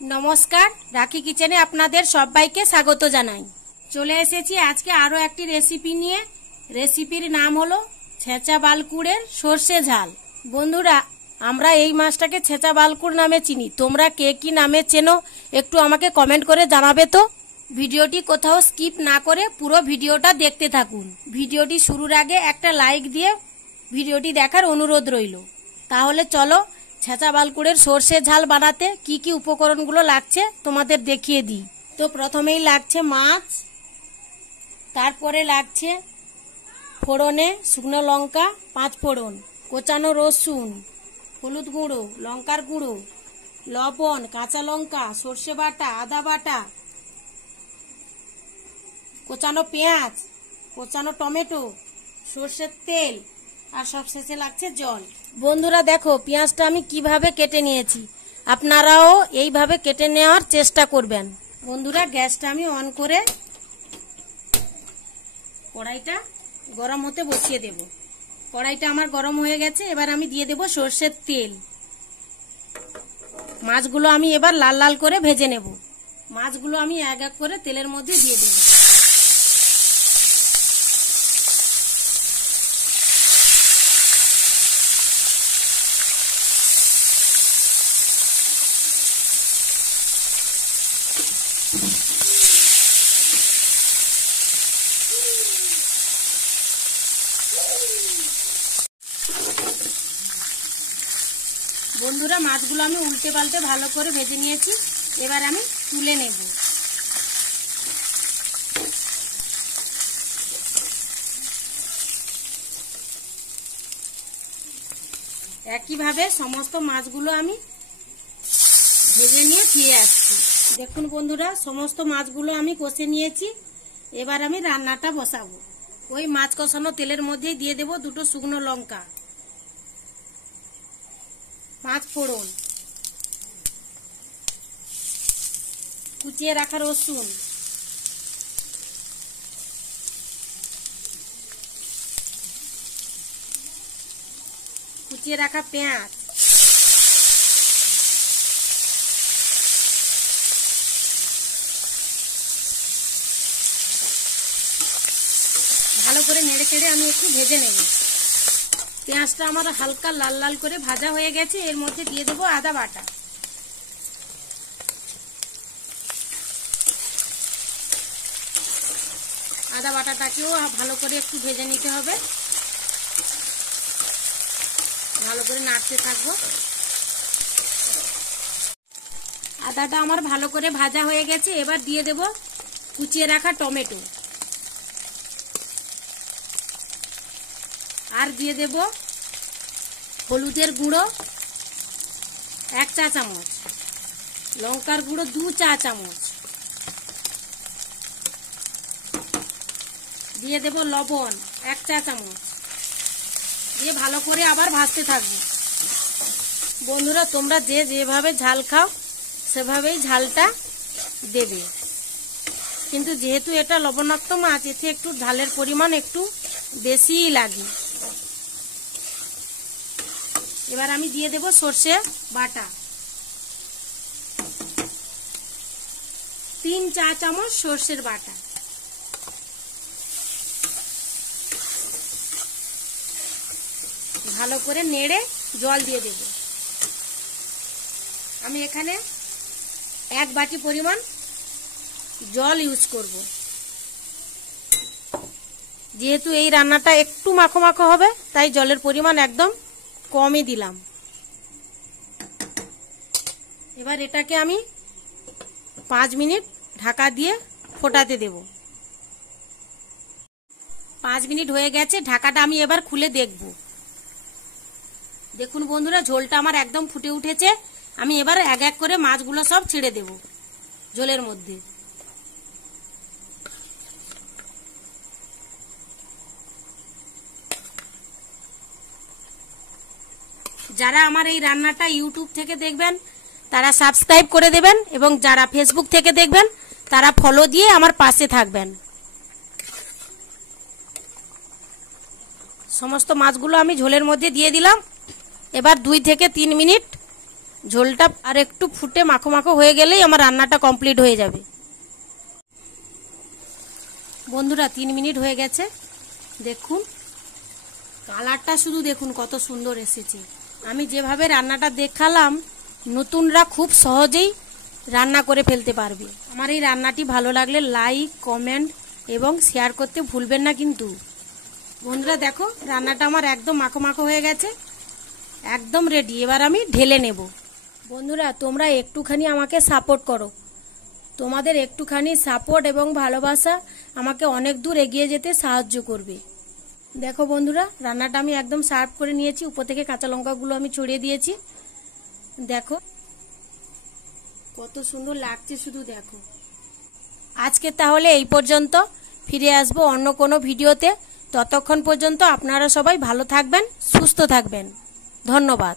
নমস্কার, রাখি কিচেনে আপনাদের সবাইকে স্বাগত জানাই। চলে এসেছি আজকে আরো একটি রেসিপি নিয়ে। রেসিপির নাম হলো ছেঁচা বালকুড়ের সর্ষে ঝাল। বন্ধুরা, আমরা এই মাছটাকে ছেঁচা বালকুড় নামে চিনি। তোমরা কে কি নামে চেনো একটু আমাকে কমেন্ট করে জানাবে তো। ভিডিওটি কোথাও স্কিপ না করে পুরো ভিডিওটা দেখতে থাকুন। ভিডিওটি শুরুর আগে একটা লাইক দিয়ে ভিডিওটি দেখার অনুরোধ রইল। তাহলে চলো ছেঁচা বালকুড়ের সর্ষে ঝাল বানাতে কি কি উপকরণগুলো লাগছে তোমাদের দেখিয়ে দিই। তো প্রথমেই লাগছে মাছ, তারপরে লাগছে ফোড়নে শুকনো লঙ্কা 5 ফোড়ন, কোচানো রসুন, হলুদ গুঁড়ো, লঙ্কার গুঁড়ো, লবণ, কাঁচা লঙ্কা, সর্ষে বাটা, আদা বাটা, কোচানো পেঁয়াজ, কোচানো টমেটো, সর্ষের তেল আর সবশেষে লাগছে জল। বন্ধুরা দেখো, পেঁয়াজটা আমি কিভাবে কেটে নিয়েছি, আপনারাও এইভাবে কেটে নেওয়ার চেষ্টা করবেন। বন্ধুরা, গ্যাসটা আমি অন করে কড়াইটা গরম হতে বসিয়ে দেব। কড়াইটা আমার গরম হয়ে গেছে, এবার আমি দিয়ে দেব সর্ষের তেল। মাছগুলো আমি এবার লাল লাল করে ভেজে নেব। মাছগুলো আমি এক এক করে তেলের মধ্যে দিয়ে দেব। বন্ধুরা, মাছগুলো আমি উল্টে পাল্টে ভালো করে ভেজে নিয়েছি, এবার আমি তুলে নেব। একইভাবে সমস্ত মাছগুলো আমি ভেজে নিয়ে ফিরে আসছি। দেখুন বন্ধুরা, সমস্ত মাছগুলো আমি কষে নিয়েছি, এবার আমি রান্নাটা বসাবো। ওই মাছ কষানো তেলের মধ্যেই দিয়ে দেব 2টো শুকনো লঙ্কা, 5 ফোড়ন, কুচিয়ে রাখা রসুন, কুচিয়ে রাখা পেঁয়াজ, ভালো করে নেড়ে চেড়ে আমি একটু ভেজে নেব। পেঁয়াজটা আমার হালকা লাল লাল করে ভাজা হয়ে গেছে, এর মধ্যে দিয়ে দেবো আদা বাটা। আদা বাটাটাকেও ভালো করে একটু ভেজে নিতে হবে। ভালো করে নাড়তে থাকবো। আদাটা আমার ভালো করে ভাজা হয়ে গেছে, এবার দিয়ে দেব কুচিয়ে রাখা টমেটো, আর দিয়ে দেব হলুদের গুঁড়ো 1 চা চামচ, লঙ্কার গুঁড়ো 2 চা চামচ, দিয়ে দেব লবণ 1 চা চামচ, দিয়ে ভালো করে আবার ভাজতে থাকবো। বন্ধুরা, তোমরা যে যেভাবে ঝাল খাও সেভাবেই ঝালটা দেবে, কিন্তু যেহেতু এটা লবণাক্ত মাছ, এতে একটু ঝালের পরিমাণ একটু বেশিই লাগে। এবার আমি দিয়ে দেব সর্ষে বাটা 3 চা চামচ সর্ষের বাটা। ভালো করে নেড়ে জল দিয়ে দেব। আমি এখানে 1 বাটি পরিমাণ জল ইউজ করব, যেহেতু এই রান্নাটা একটু মাখো মাখো হবে, তাই জলের পরিমাণ একদম কমই দিলাম। এবার এটাকে আমি 5 মিনিট ঢাকা দিয়ে ফোটাতে দেব। 5 মিনিট হয়ে গেছে, ঢাকাটা আমি এবার খুলে দেখব। দেখুন বন্ধুরা, ঝোলটা আমার একদম ফুটে উঠেছে। আমি এবার এক এক করে মাছগুলো সব ছেড়ে দেব ঝোলের মধ্যে। যারা আমার এই রান্নাটা ইউটিউব থেকে দেখবেন তারা সাবস্ক্রাইব করে দেবেন, এবং যারা ফেসবুক থেকে দেখবেন তারা ফলো দিয়ে আমার পাশে থাকবেন। সমস্ত মাছগুলো আমি ঝোলের মধ্যে দিয়ে দিলাম। এবার 2 থেকে 3 মিনিট ঝোলটা আর একটু ফুটে মাখো মাখো হয়ে গেলেই আমার রান্নাটা কমপ্লিট হয়ে যাবে। বন্ধুরা 3 মিনিট হয়ে গেছে, দেখুন কালারটা শুধু দেখুন কত সুন্দর এসেছে। আমি যেভাবে রান্নাটা দেখালাম নতুনরা খুব সহজেই রান্না করে ফেলতে পারবে। আমার এই রান্নাটি ভালো লাগলে লাইক, কমেন্ট এবং শেয়ার করতে ভুলবেন না কিন্তু। বন্ধুরা দেখো রান্নাটা আমার একদম মাখো মাখো হয়ে গেছে, একদম রেডি। এবার আমি ঢেলে নেব। বন্ধুরা তোমরা একটুখানি আমাকে সাপোর্ট করো, তোমাদের একটুখানি সাপোর্ট এবং ভালোবাসা আমাকে অনেক দূর এগিয়ে যেতে সাহায্য করবে। দেখো বন্ধুরা রান্নাটা আমি একদম সার্ভ করে নিয়েছি, উপর থেকে কাঁচা লঙ্কাগুলো আমি ছড়িয়ে দিয়েছি। দেখো কত সুন্দর লাগছে শুধু দেখো। আজকে তাহলে এই পর্যন্ত, ফিরে আসবো অন্য কোনো ভিডিওতে। ততক্ষণ পর্যন্ত আপনারা সবাই ভালো থাকবেন, সুস্থ থাকবেন। ধন্যবাদ।